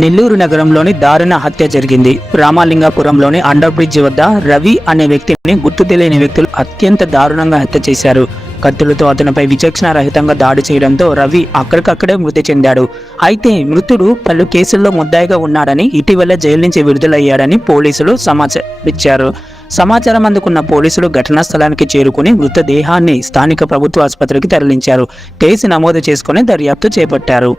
నెల్లూరు నగరంలోని దారుణ హత్య జరిగింది. రామలింగాపురంలోని అండర్ బ్రిడ్జ్ వద్ద రవి అనే వ్యక్తిని గుర్తు తెలియని వ్యక్తులు అత్యంత దారుణంగా హత్య చేశారు. కత్తులతో అతనిపై విచక్షణారహితంగా దాడి చేయడంతో రవి అక్కడికక్కడే మృతి చెందాడు. అయితే మృతుడు పలు కేసుల్లో ముద్దాయిగా ఉన్నాడని, ఇటీవల జైలు నుంచి విడుదలయ్యాడని పోలీసులు సమాచారం ఇచ్చారు. సమాచారం అందుకున్న పోలీసులు ఘటనా స్థలానికి చేరుకుని మృతదేహాన్ని స్థానిక ప్రభుత్వ ఆసుపత్రికి తరలించారు. కేసు నమోదు చేసుకుని దర్యాప్తు చేపట్టారు.